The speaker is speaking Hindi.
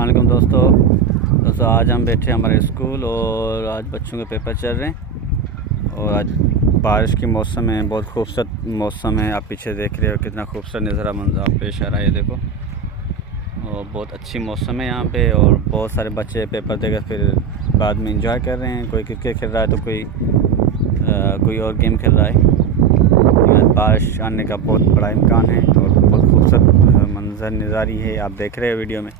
अस्सलाम वालेकुम दोस्तों आज हम बैठे हमारे स्कूल और आज बच्चों के पेपर चल रहे हैं और आज बारिश की मौसम है। बहुत खूबसूरत मौसम है। आप पीछे देख रहे हो कितना खूबसूरत नज़ारा मंजर पेश आ रहा है। देखो और बहुत अच्छी मौसम है यहाँ पे और बहुत सारे बच्चे पेपर देकर फिर बाद में इंजॉय कर रहे हैं। कोई क्रिकेट खेल रहा है तो कोई और गेम खेल रहा है। बारिश आने का बहुत बड़ा इम्कान है और बहुत खूबसूरत मंजर नज़ारी है। आप देख रहे हो वीडियो में।